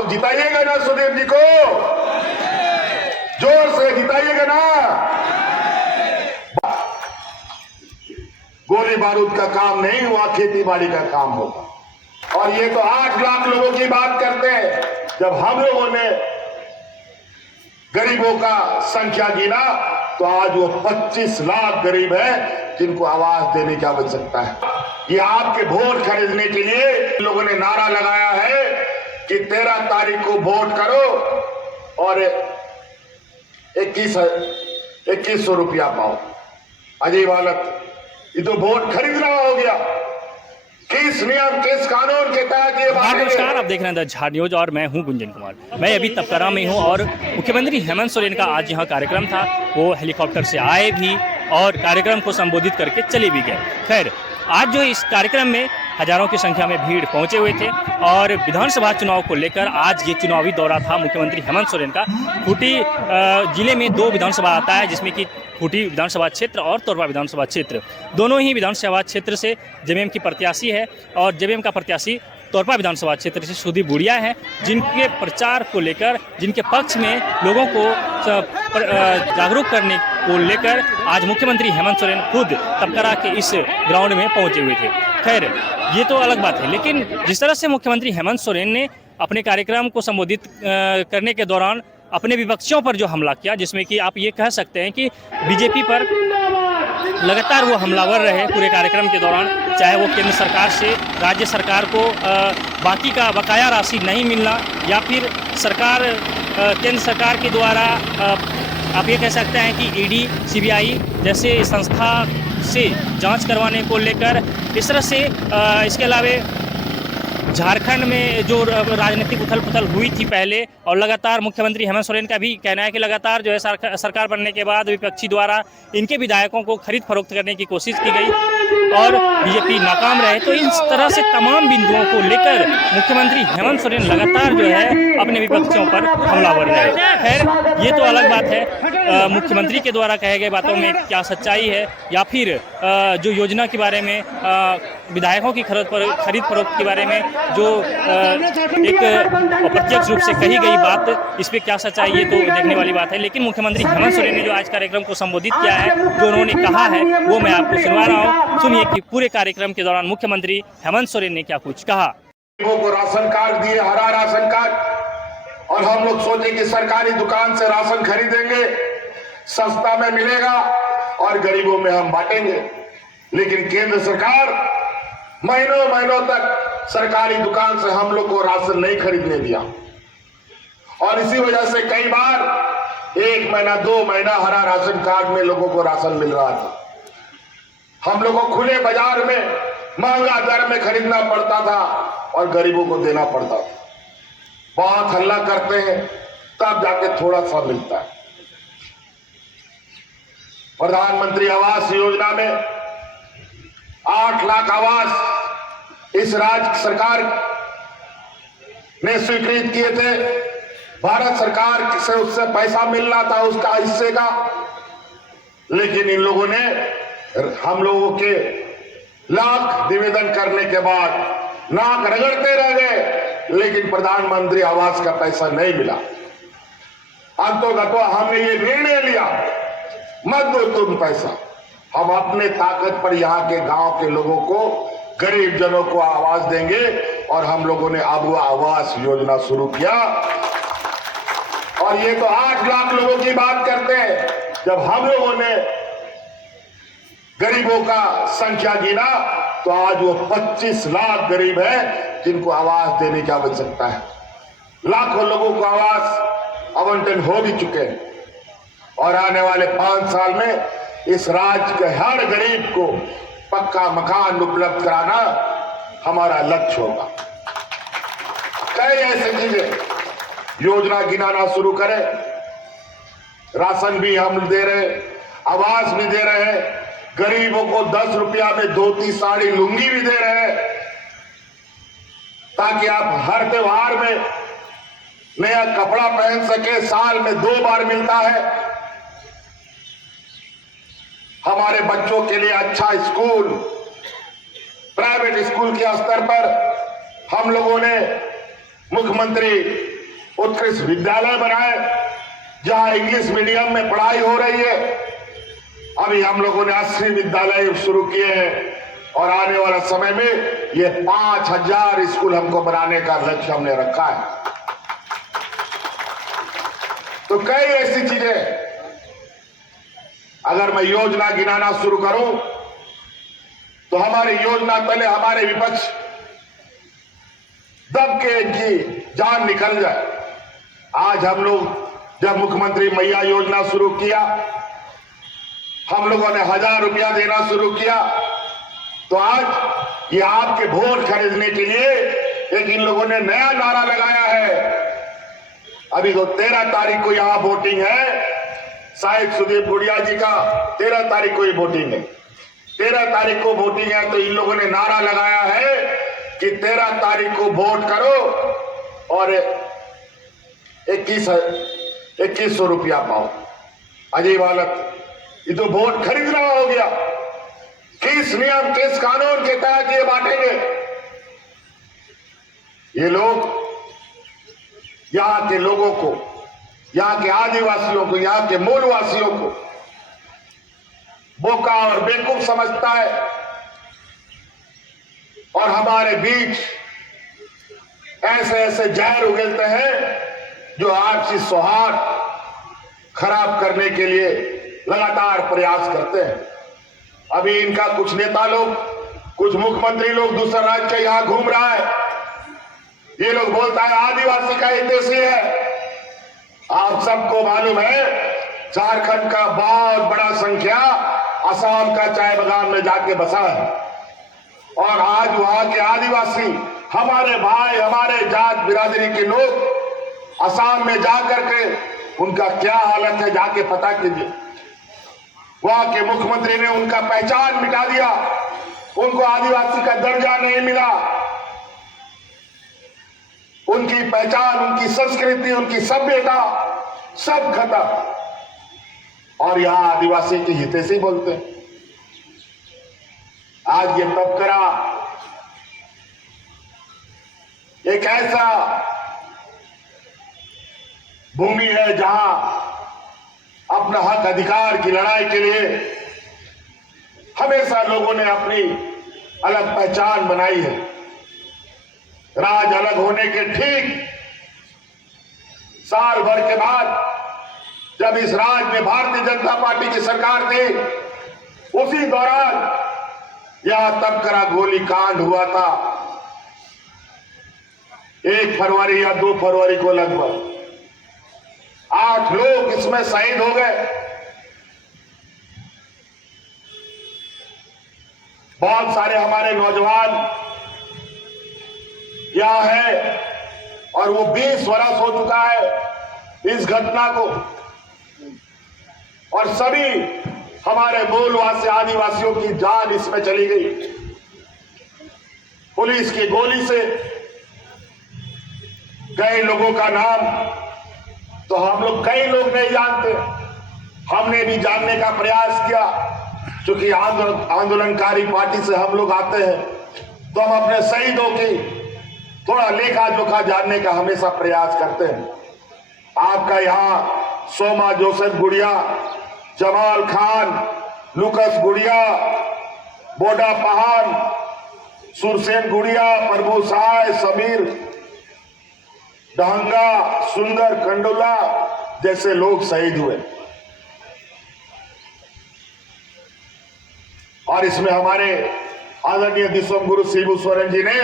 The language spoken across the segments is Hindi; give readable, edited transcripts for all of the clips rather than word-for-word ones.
लोग जिताइएगा ना सुदेव जी को, जोर से जिताइएगा ना। गोली बारूद का काम नहीं हुआ, खेती बाड़ी का काम होगा। और ये तो 8 लाख लोगों की बात करते हैं, जब हम लोगों ने गरीबों का संख्या गिना तो आज वो 25 लाख गरीब है जिनको आवाज देने की आवश्यकता है। ये आपके वोट खरीदने के लिए लोगों ने नारा लगाया है कि 13 तारीख को वोट करो और 2100 रुपया पाओ। अजीब हालत, ये तो वोट खरीदना हो गया। किस नियम किस कानून के तहत ये बात? नमस्कार, आप देख रहे हैं द झाड़ न्यूज और मैं हूं गुंजन कुमार। मैं अभी तपकरा में हूं और मुख्यमंत्री हेमंत सोरेन का आज यहां कार्यक्रम था। वो हेलीकॉप्टर से आए भी और कार्यक्रम को संबोधित करके चले भी गए। खैर, आज जो इस कार्यक्रम में हजारों की संख्या में भीड़ पहुंचे हुए थे और विधानसभा चुनाव को लेकर आज ये चुनावी दौरा था मुख्यमंत्री हेमंत सोरेन का। खूंटी जिले में 2 विधानसभा आता है, जिसमें कि खूंटी विधानसभा क्षेत्र और तोरवा विधानसभा क्षेत्र, दोनों ही विधानसभा क्षेत्र से जेवीएम की प्रत्याशी है और जेवीएम का प्रत्याशी तोरपा विधानसभा क्षेत्र से सुदीप बुढ़िया हैं, जिनके प्रचार को लेकर, जिनके पक्ष में लोगों को जागरूक करने को लेकर आज मुख्यमंत्री हेमंत सोरेन खुद तपकरा के इस ग्राउंड में पहुंचे हुए थे। खैर, ये तो अलग बात है, लेकिन जिस तरह से मुख्यमंत्री हेमंत सोरेन ने अपने कार्यक्रम को संबोधित करने के दौरान अपने विपक्षियों पर जो हमला किया, जिसमें कि आप ये कह सकते हैं कि बीजेपी पर लगातार वो हमलावर रहे पूरे कार्यक्रम के दौरान, चाहे वो केंद्र सरकार से राज्य सरकार को बाकी का बकाया राशि नहीं मिलना या फिर सरकार केंद्र सरकार के द्वारा आप ये कह सकते हैं कि ईडी सीबीआई जैसे संस्था से जांच करवाने को लेकर, इस तरह से इसके अलावा झारखंड में जो राजनीतिक उथल पुथल हुई थी पहले, और लगातार मुख्यमंत्री हेमंत सोरेन का भी कहना है कि लगातार जो है सरकार बनने के बाद विपक्षी द्वारा इनके विधायकों को खरीद फरोख्त करने की कोशिश की गई और बीजेपी नाकाम रहे। तो इस तरह से तमाम बिंदुओं को लेकर मुख्यमंत्री हेमंत सोरेन लगातार जो है अपने विपक्षियों पर हमलावर रहे। खैर, ये तो अलग बात है, मुख्यमंत्री के द्वारा कहे गए बातों में क्या सच्चाई है या फिर जो योजना के बारे में, विधायकों की खरीद फरोख्त के बारे में जो एक अप्रत्यक्ष रूप से कही गई बात, इस पर क्या सच्चाई, ये तो देखने वाली बात है। लेकिन मुख्यमंत्री हेमंत सोरेन ने जो आज कार्यक्रम को संबोधित किया है, जो उन्होंने कहा है, वो मैं आपको सुनवा रहा हूँ। सुनिए कि पूरे कार्यक्रम के दौरान मुख्यमंत्री हेमंत सोरेन ने क्या कुछ कहा। गरीबों को राशन कार्ड दिए, हरा राशन कार्ड, और हम लोग सोचे कि सरकारी दुकान से राशन खरीदेंगे, सस्ता में मिलेगा और गरीबों में हम बांटेंगे। लेकिन केंद्र सरकार महीनों महीनों तक सरकारी दुकान से हम लोग को राशन नहीं खरीदने दिया और इसी वजह से कई बार 1 महीना 2 महीना हरा राशन कार्ड में लोगों को राशन मिल रहा था। हम लोग को खुले बाजार में महंगा दर में खरीदना पड़ता था और गरीबों को देना पड़ता था। बहुत हल्ला करते हैं तब जाके थोड़ा सा मिलता है। प्रधानमंत्री आवास योजना में 8 लाख आवास इस राज्य सरकार ने स्वीकृत किए थे। भारत सरकार से उससे पैसा मिलना था उसका हिस्से का, लेकिन इन लोगों ने हम लोगों के लाख निवेदन करने के बाद नाक रगड़ते रह गए, लेकिन प्रधानमंत्री आवास का पैसा नहीं मिला। अंतोगतो हमने ये निर्णय लिया, मत दो तुम पैसा, हम अपने ताकत पर यहाँ के गांव के लोगों को, गरीब जनों को आवास देंगे। और हम लोगों ने अब आवास योजना शुरू किया और ये तो 8 लाख लोगों की बात करते हैं, जब हम लोगों ने गरीबों का संख्या गिना तो आज वो 25 लाख गरीब है जिनको आवास देने की आवश्यकता है। लाखों लोगों को आवास आवंटन हो भी चुके हैं और आने वाले 5 साल में इस राज्य के हर गरीब को पक्का मकान उपलब्ध कराना हमारा लक्ष्य होगा। कई ऐसी चीजें, योजना गिनाना शुरू करें, राशन भी हम दे रहे, आवास भी दे रहे हैं, गरीबों को 10 रुपया में धोती साड़ी लुंगी भी दे रहे हैं, ताकि आप हर त्योहार में नया कपड़ा पहन सके। साल में 2 बार मिलता है। हमारे बच्चों के लिए अच्छा स्कूल, प्राइवेट स्कूल के स्तर पर हम लोगों ने मुख्यमंत्री उत्कृष्ट विद्यालय बनाए जहां इंग्लिश मीडियम में पढ़ाई हो रही है। अभी हम लोगों ने 80 विद्यालय शुरू किए हैं और आने वाला समय में ये 5000 स्कूल हमको बनाने का लक्ष्य हमने रखा है। तो कई ऐसी चीजें, अगर मैं योजना गिनाना शुरू करूं तो हमारी योजना तले हमारे विपक्ष दब के इनकी जान निकल जाए। आज हम लोग जब मुख्यमंत्री मैया योजना शुरू किया, हम लोगों ने 1000 रुपया देना शुरू किया, तो आज ये आपके वोट खरीदने के लिए एक इन लोगों ने नया नारा लगाया है। अभी तो 13 तारीख को यहां वोटिंग है, शायद सुदीप गुड़िया जी का 13 तारीख को ही वोटिंग है। 13 तारीख को वोटिंग है, तो इन लोगों ने नारा लगाया है कि 13 तारीख को वोट करो और 2100 रुपया पाओ। अजीब हालत, ये तो वोट खरीदना हो गया। किस नियम किस कानून के तहत ये बांटेंगे? ये लोग यहां के लोगों को, यहां के आदिवासियों को, यहां के मूलवासियों को बोका और बेवकूफ समझता है और हमारे बीच ऐसे ऐसे जहर उगलते हैं जो आपसी सौहार्द खराब करने के लिए लगातार प्रयास करते हैं। अभी इनका कुछ नेता लोग, कुछ मुख्यमंत्री लोग दूसरा राज्य के यहां घूम रहा है। ये लोग बोलता है आदिवासी का हितैषी है। आप सबको मालूम है झारखंड का बहुत बड़ा संख्या असम का चाय बागान में जाके बसा है और आज वहां के आदिवासी, हमारे भाई, हमारे जात बिरादरी के लोग असम में जाकर के उनका क्या हालत है जाके पता कीजिए। वहां के मुख्यमंत्री ने उनका पहचान मिटा दिया, उनको आदिवासी का दर्जा नहीं मिला, उनकी पहचान, उनकी संस्कृति, उनकी सभ्यता सब खत्म। और यहां आदिवासी की हितैषी बोलते हैं। आज ये तबकरा एक ऐसा भूमि है जहां अपना हक अधिकार की लड़ाई के लिए हमेशा लोगों ने अपनी अलग पहचान बनाई है। राज अलग होने के ठीक साल भर के बाद जब इस राज्य में भारतीय जनता पार्टी की सरकार थी, उसी दौरान यहां तबकरा गोलीकांड हुआ था। 1 फरवरी या 2 फरवरी को लगभग 8 लोग इसमें शहीद हो गए। बहुत सारे हमारे नौजवान यहां है और वो 20 वर्ष हो चुका है इस घटना को, और सभी हमारे मूलवासी आदिवासियों की जान इसमें चली गई पुलिस की गोली से। कई लोगों का नाम तो हम लोग, कई लोग नहीं जानते। हमने भी जानने का प्रयास किया, क्योंकि आंदोलनकारी पार्टी से हम लोग आते हैं, तो हम अपने शहीदों की थोड़ा लेखा जोखा जानने का हमेशा प्रयास करते हैं। आपका यहाँ सोमा जोसेफ गुड़िया, जमाल खान, लुकस गुड़िया, बोडा पहान, सुरसेन गुड़िया, प्रभु साय, समीर डहंगा, सुंदर कंडोला जैसे लोग शहीद हुए। और इसमें हमारे आदरणीय दिसोम गुरु शिबू सोरेन जी ने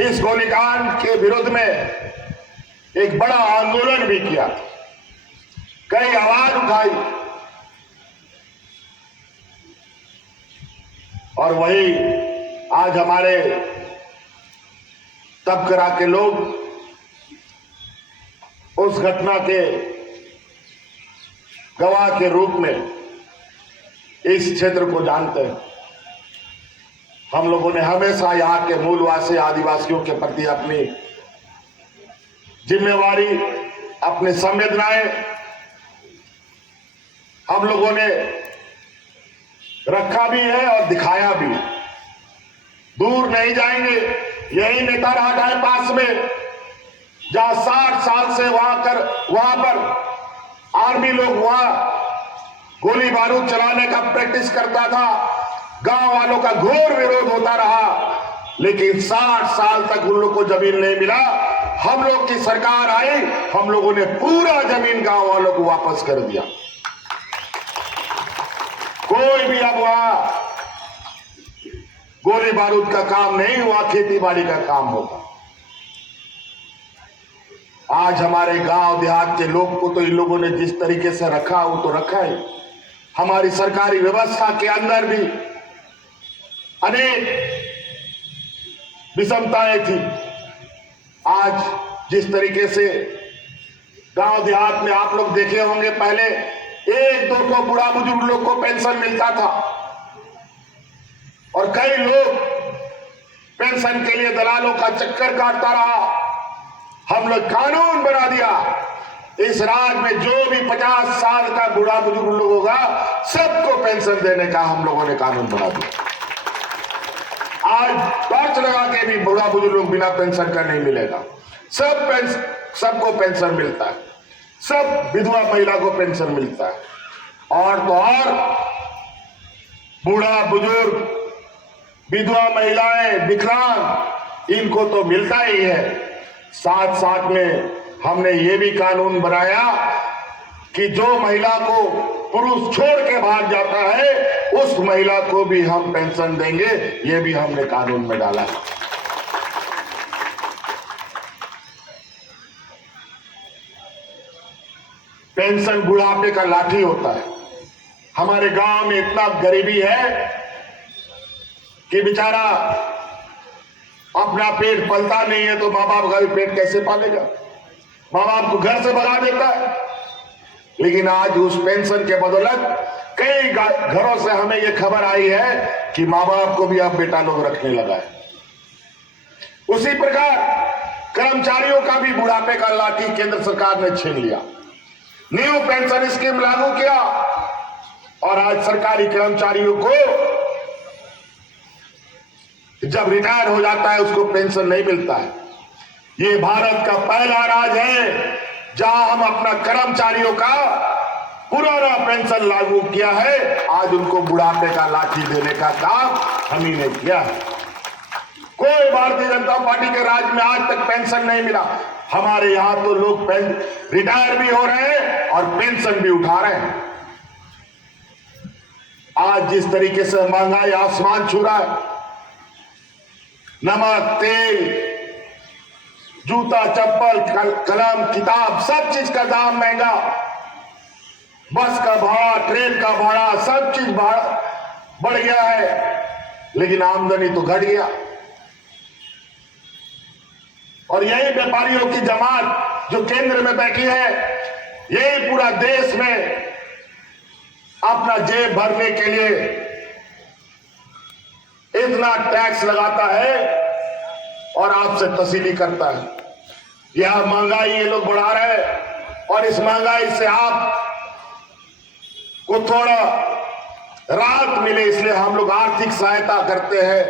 इस गोलीकांड के विरोध में एक बड़ा आंदोलन भी किया, कई आवाज उठाई, और वही आज हमारे तबकरा के लोग उस घटना के गवाह के रूप में इस क्षेत्र को जानते हैं। हम लोगों ने हमेशा यहाँ के मूलवासी आदिवासियों के प्रति अपनी जिम्मेवारी, अपनी संवेदनाएं हम लोगों ने रखा भी है और दिखाया भी। दूर नहीं जाएंगे। यही नेतारहाट है पास में, जहां 60 साल से वहां पर आर्मी लोग वहां गोली बारूद चलाने का प्रैक्टिस करता था। गांव वालों का घोर विरोध होता रहा, लेकिन 60 साल तक उन लोग को जमीन नहीं मिला। हम लोग की सरकार आई, हम लोगों ने पूरा जमीन गांव वालों को वापस कर दिया। कोई भी अब वहां गोली बारूद का काम नहीं हुआ, खेती बाड़ी का काम होगा। आज हमारे गांव देहात के लोग को तो इन लोगों ने जिस तरीके से रखा वो तो रखा ही। हमारी सरकारी व्यवस्था के अंदर भी अनेक विषमताएं थी। आज जिस तरीके से गांव देहात में आप लोग देखे होंगे, पहले 1-2 बुढ़ा बुजुर्ग लोग को पेंशन मिलता था और कई लोग पेंशन के लिए दलालों का चक्कर काटता रहा। हम लोग कानून बना दिया, इस राज्य में जो भी 50 साल का बूढ़ा बुजुर्ग लोग होगा सबको पेंशन देने का हम लोगों ने कानून बना दिया। आज टॉर्च लगा के भी बूढ़ा बुजुर्ग लोग बिना पेंशन का नहीं मिलेगा। सबको पेंशन मिलता है, सब विधवा महिला को पेंशन मिलता है। और तो और बूढ़ा बुजुर्ग, विधवा महिलाएं, विकलांग, इनको तो मिलता ही है। साथ साथ में हमने ये भी कानून बनाया कि जो महिला को पुरुष छोड़ के भाग जाता है उस महिला को भी हम पेंशन देंगे, ये भी हमने कानून में डाला है। पेंशन बुढ़ापे का लाठी होता है। हमारे गांव में इतना गरीबी है कि बेचारा अपना पेट पलता नहीं है तो माँ बाप का भी पेट कैसे पालेगा। माँ बाप को घर से भगा देता है। लेकिन आज उस पेंशन के बदौलत कई घरों से हमें यह खबर आई है कि माँ बाप को भी अब बेटा लोग रखने लगा है। उसी प्रकार कर्मचारियों का भी बुढ़ापे का लाठी केंद्र सरकार ने छीन लिया। न्यू पेंशन स्कीम लागू किया और आज सरकारी कर्मचारियों को जब रिटायर हो जाता है उसको पेंशन नहीं मिलता है। ये भारत का पहला राज्य है जहां हम अपना कर्मचारियों का पुराना पेंशन लागू किया है। आज उनको बुढ़ापे का लाठी देने का काम हम ही ने किया है। कोई भारतीय जनता पार्टी के राज्य में आज तक पेंशन नहीं मिला। हमारे यहां तो लोग रिटायर भी हो रहे हैं और पेंशन भी उठा रहे हैं। आज जिस तरीके से महंगाई आसमान छू रहा है, नमक, तेल, जूता, चप्पल, कलम, किताब, सब चीज का दाम महंगा। बस का भाड़ा, ट्रेन का भाड़ा, सब चीज बढ़ गया है, लेकिन आमदनी तो घट गया। और यही व्यापारियों की जमात जो केंद्र में बैठी है, यही पूरा देश में अपना जेब भरने के लिए इतना टैक्स लगाता है और आपसे तसीली करता है। यह महंगाई ये लोग बढ़ा रहे हैं और इस महंगाई से आप को थोड़ा राहत मिले इसलिए हम लोग आर्थिक सहायता करते हैं,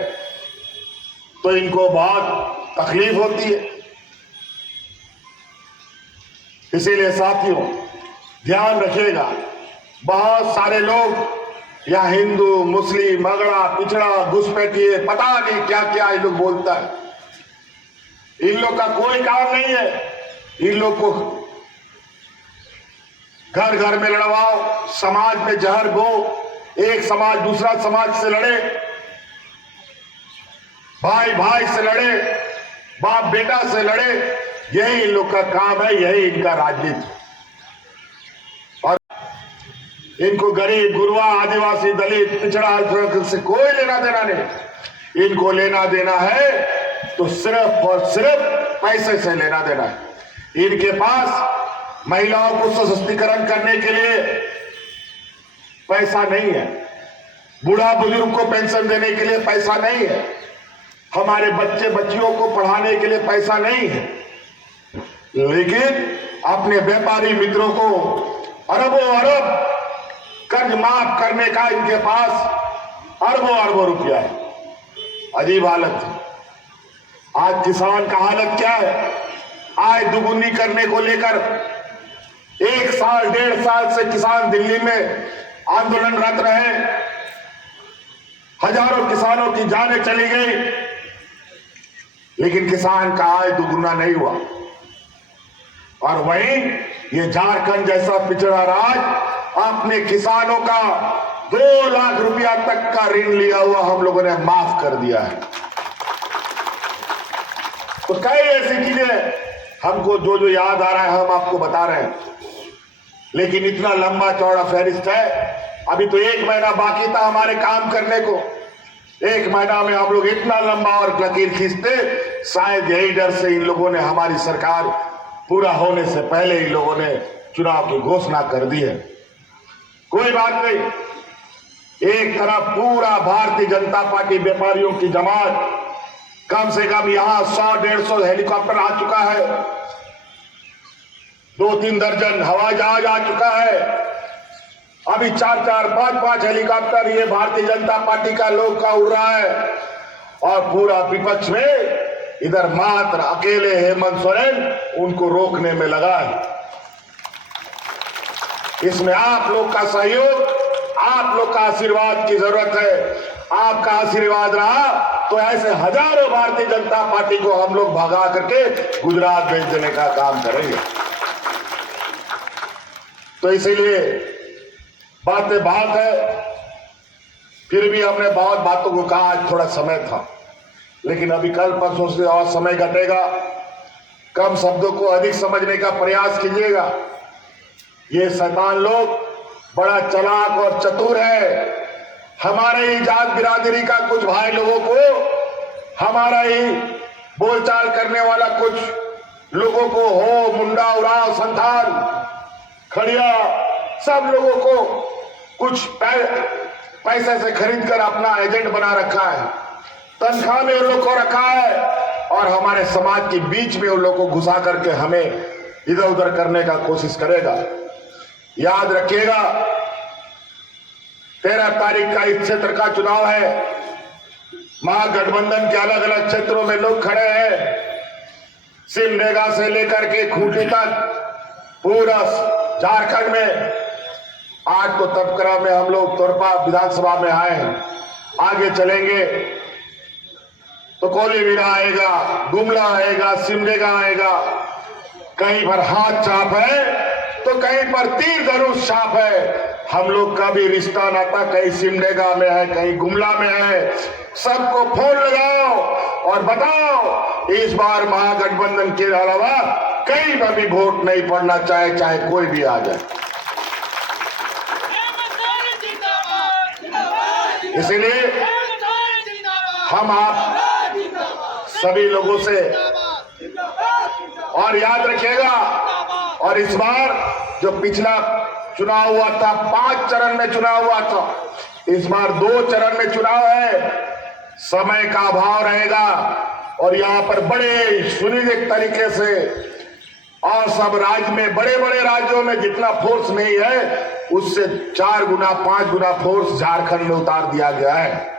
तो इनको बहुत तकलीफ होती है। इसीलिए साथियों ध्यान रखिएगा, बहुत सारे लोग या हिंदू, मुस्लिम, अगड़ा, पिछड़ा, घुसपैठिए, पता नहीं क्या क्या ये लोग बोलता है। इन लोग का कोई काम नहीं है। इन लोग को घर घर में लड़वाओ, समाज में जहर बो, एक समाज दूसरा समाज से लड़े, भाई भाई से लड़े, बाप बेटा से लड़े, यही इन लोग का काम है, यही इनका राजनीति। और इनको गरीब, गुरुआ, आदिवासी, दलित, पिछड़ा से कोई लेना देना नहीं। इनको लेना देना है तो सिर्फ और सिर्फ पैसे से लेना देना है। इनके पास महिलाओं को सशक्तिकरण करने के लिए पैसा नहीं है, बूढ़ा बुजुर्ग को पेंशन देने के लिए पैसा नहीं है, हमारे बच्चे बच्चियों को पढ़ाने के लिए पैसा नहीं है, लेकिन अपने व्यापारी मित्रों को अरबों अरब कर्ज माफ करने का इनके पास अरबों अरबों रुपया है। अजीब हालत थी। आज किसान का हालत क्या है? आय दुगुनी करने को लेकर 1 साल 1.5 साल से किसान दिल्ली में आंदोलनरत रहे। हजारों किसानों की जानें चली गई, लेकिन किसान का आय दुगुना नहीं हुआ। और वहीं ये झारखंड जैसा पिछड़ा राज्य अपने किसानों का 2 लाख रुपया तक का ऋण लिया हुआ हम लोगों ने माफ कर दिया है। तो कई ऐसी चीजें हमको जो जो याद आ रहा है हम आपको बता रहे हैं, लेकिन इतना लंबा चौड़ा फहरिस्त है। अभी तो 1 महीना बाकी था हमारे काम करने को। 1 महीना में हम लोग इतना लंबा और लकीर खींचते, शायद यही डर से इन लोगों ने हमारी सरकार पूरा होने से पहले इन लोगों ने चुनाव की घोषणा कर दी है। कोई बात नहीं, एक तरफ पूरा भारतीय जनता पार्टी व्यापारियों की जमात, कम से कम यहां 100-150 हेलीकॉप्टर आ चुका है, 2-3 दर्जन हवाई जहाज आ चुका है, अभी 4-4, 5-5 हेलीकॉप्टर ये भारतीय जनता पार्टी का लोग का उड़ रहा है। और पूरा विपक्ष में इधर मात्र अकेले हेमंत सोरेन उनको रोकने में लगा है। इसमें आप लोग का सहयोग, आप लोग का आशीर्वाद की जरूरत है। आपका आशीर्वाद रहा तो ऐसे हजारों भारतीय जनता पार्टी को हम लोग भगा करके गुजरात भेज देने का काम करेंगे। तो इसीलिए बातें बात है, फिर भी हमने बहुत बातों को कहा। आज थोड़ा समय था, लेकिन अभी कल परसों से और समय घटेगा। कम शब्दों को अधिक समझने का प्रयास कीजिएगा। ये शैतान लोग बड़ा चालाक और चतुर है। हमारे ही जात बिरादरी का कुछ भाई लोगों को, हमारा ही बोलचाल करने वाला कुछ लोगों को, हो मुंडा उराव संथाल खड़िया, सब लोगों को कुछ पैसे से खरीद कर अपना एजेंट बना रखा है, तनख्वाह में उन लोग को रखा है, और हमारे समाज के बीच में उन लोग को घुसा करके हमें इधर उधर करने का कोशिश करेगा। याद रखिएगा, 13 तारीख का इस क्षेत्र का चुनाव है। महागठबंधन के अलग अलग क्षेत्रों में लोग खड़े हैं, सिमडेगा से लेकर के खूंटी तक पूरा झारखंड में। आज तो तपकरा में हम लोग तोरपा विधानसभा में आए हैं, आगे चलेंगे तो कोलीविरा आएगा, गुमला आएगा, सिमडेगा आएगा। कहीं पर हाथ छाप है तो कहीं पर तीर धनुष छाप है। हम लोग का भी रिश्ता नाता कहीं सिमडेगा में है, कहीं गुमला में है। सबको फोन लगाओ और बताओ इस बार महागठबंधन के अलावा कहीं पर भी वोट नहीं पड़ना, चाहे कोई भी आ जाए। इसीलिए हम आप सभी लोगों से, और याद रखिएगा, और इस बार जो पिछला चुनाव हुआ था 5 चरण में चुनाव हुआ था, इस बार 2 चरण में चुनाव है। समय का अभाव रहेगा और यहाँ पर बड़े सुनिश्चित तरीके से, और सब राज्य में, बड़े बड़े राज्यों में जितना फोर्स नहीं है उससे 4 गुना 5 गुना फोर्स झारखंड में उतार दिया गया है।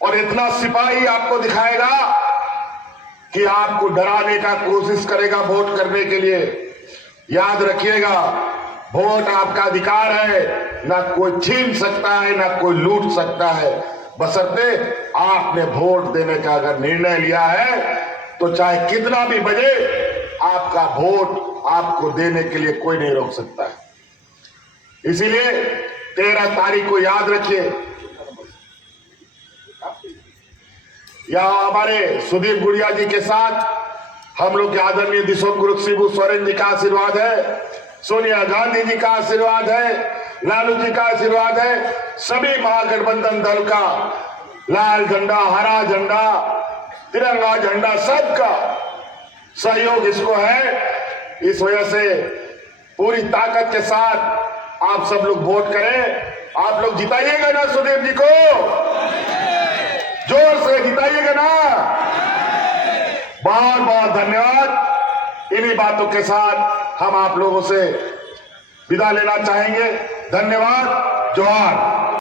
और इतना सिपाही आपको दिखाएगा कि आपको डराने का कोशिश करेगा वोट करने के लिए। याद रखिएगा, वोट आपका अधिकार है, ना कोई छीन सकता है, ना कोई लूट सकता है। बशर्ते आपने वोट देने का अगर निर्णय लिया है तो चाहे कितना भी बजे, आपका वोट आपको देने के लिए कोई नहीं रोक सकता है। इसीलिए 13 तारीख को याद रखिए, यहाँ हमारे सुदीप गुड़िया जी के साथ हम लोग के आदरणीय दिशोम गुरु शिबू सोरेन जी का आशीर्वाद है, सोनिया गांधी जी का आशीर्वाद है, लालू जी का आशीर्वाद है, सभी महागठबंधन दल का लाल झंडा, हरा झंडा, तिरंगा झंडा, सबका सहयोग इसको है। इस वजह से पूरी ताकत के साथ आप सब लोग वोट करें। आप लोग जिताइएगा ना सुदीप जी को, जोर से जिताइएगा ना। बहुत बहुत धन्यवाद। इन्हीं बातों के साथ हम आप लोगों से विदा लेना चाहेंगे। धन्यवाद। जोहार।